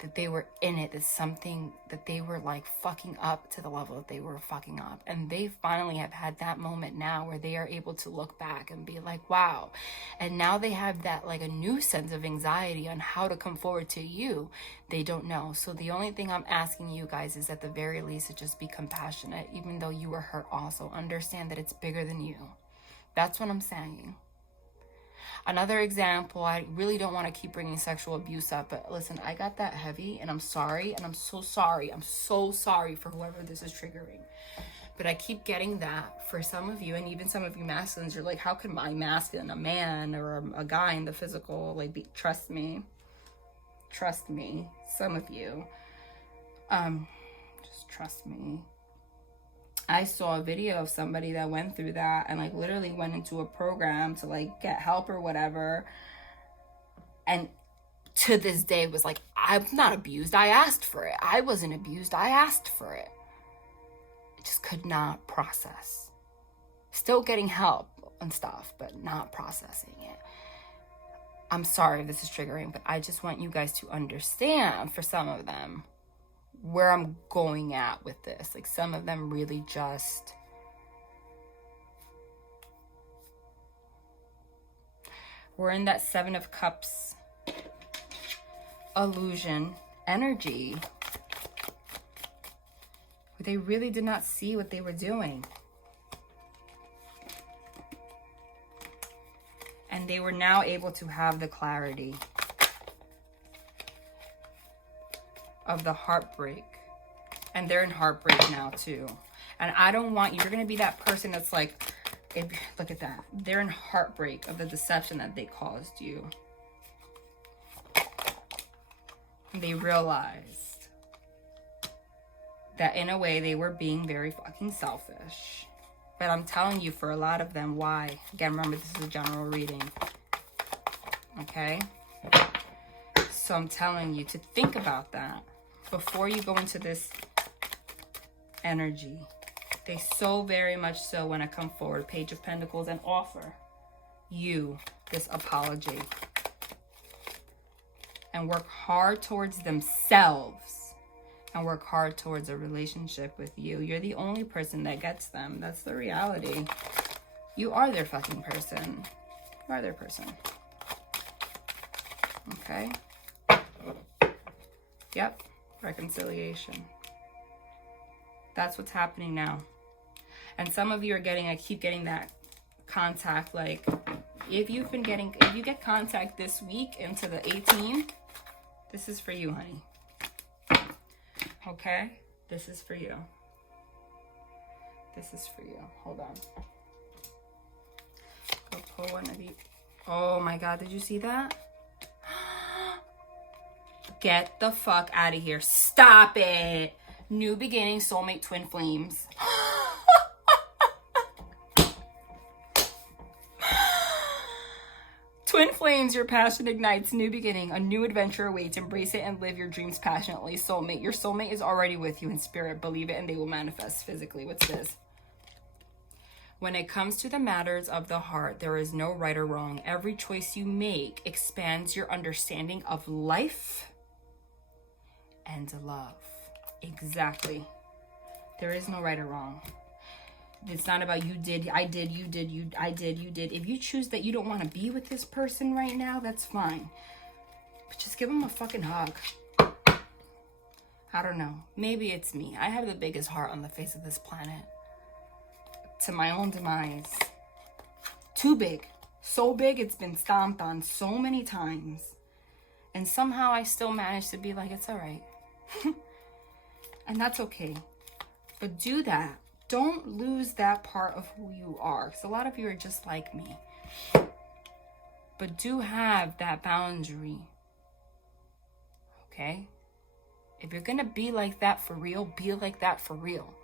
that they were in it, that something that they were like fucking up to the level that they were fucking up. And they finally have had that moment now where they are able to look back and be like, wow. And now they have that like a new sense of anxiety on how to come forward to you. They don't know. So the only thing I'm asking you guys is at the very least to just be compassionate, even though you were hurt also. Understand that it's bigger than you. That's what I'm saying. Another example, I really don't want to keep bringing sexual abuse up, but listen, I got that heavy and I'm sorry, and I'm so sorry. I'm so sorry for whoever this is triggering. But I keep getting that for some of you, and even some of you masculines, you're like, how could my masculine, a man or a guy in the physical, like trust me, some of you, just trust me. I saw a video of somebody that went through that and like literally went into a program to like get help or whatever. And to this day was like, I'm not abused. I asked for it. I wasn't abused. I asked for it. I just could not process. Still getting help and stuff, but not processing it. I'm sorry if this is triggering, but I just want you guys to understand for some of them where I'm going at with this. Like some of them really just we're in that Seven of Cups illusion energy. They really did not see what they were doing. And they were now able to have the clarity of the heartbreak. And they're in heartbreak now too. And I don't want you, you're going to be that person that's like, look at that. They're in heartbreak of the deception that they caused you. And they realized that in a way they were being very fucking selfish. But I'm telling you, for a lot of them, why? Again, remember, this is a general reading. Okay? So I'm telling you to think about that before you go into this energy. They so very much so want to come forward, Page of Pentacles, and offer you this apology. And work hard towards themselves. And work hard towards a relationship with you. You're the only person that gets them. That's the reality. You are their fucking person. You are their person. Okay? Yep. Reconciliation. That's what's happening now. And some of you are getting, I keep getting that contact. Like, if you get contact this week into the 18, this is for you, honey. Okay? This is for you. This is for you. Hold on. Go pull one of these. Oh my God, did you see that? Get the fuck out of here. Stop it. New beginning, soulmate, twin flames. Twin flames, your passion ignites, new beginning, a new adventure awaits. Embrace it and live your dreams passionately. Soulmate, your soulmate is already with you in spirit. Believe it and they will manifest physically. What's this? When it comes to the matters of the heart, there is no right or wrong. Every choice you make expands your understanding of life and love. Exactly. There is no right or wrong. It's not about you did, I did, you did, I did, you did. If you choose that you don't want to be with this person right now, that's fine. But just give them a fucking hug. I don't know. Maybe it's me. I have the biggest heart on the face of this planet. To my own demise. Too big. So big it's been stomped on so many times. And somehow I still manage to be like, it's all right. And that's okay. But do that. Don't lose that part of who you are. Because a lot of you are just like me. But do have that boundary. Okay? If you're going to be like that for real, be like that for real.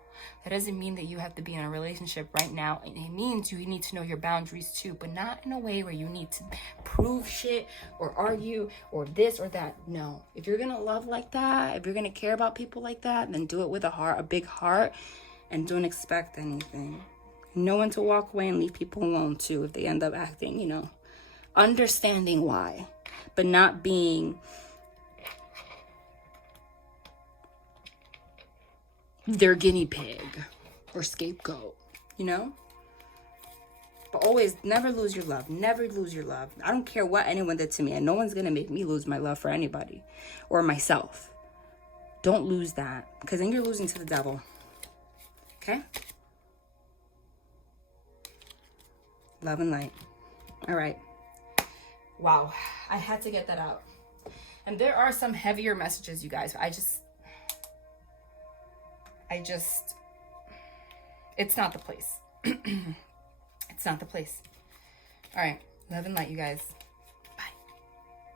That doesn't mean that you have to be in a relationship right now. And it means you need to know your boundaries too. But not in a way where you need to prove shit or argue or this or that. No. If you're going to love like that, if you're going to care about people like that, then do it with a heart, a big heart. And don't expect anything. Know when to walk away and leave people alone too if they end up acting, you know. Understanding why. But not being their guinea pig or scapegoat, you know. But always never lose your love. Never lose your love. I don't care what anyone did to me. And no one's going to make me lose my love for anybody. Or myself. Don't lose that. Because then you're losing to the devil. Okay? Love and light. All right. Wow. I had to get that out. And there are some heavier messages, you guys. It's not the place. It's not the place. All right. Love and light, you guys.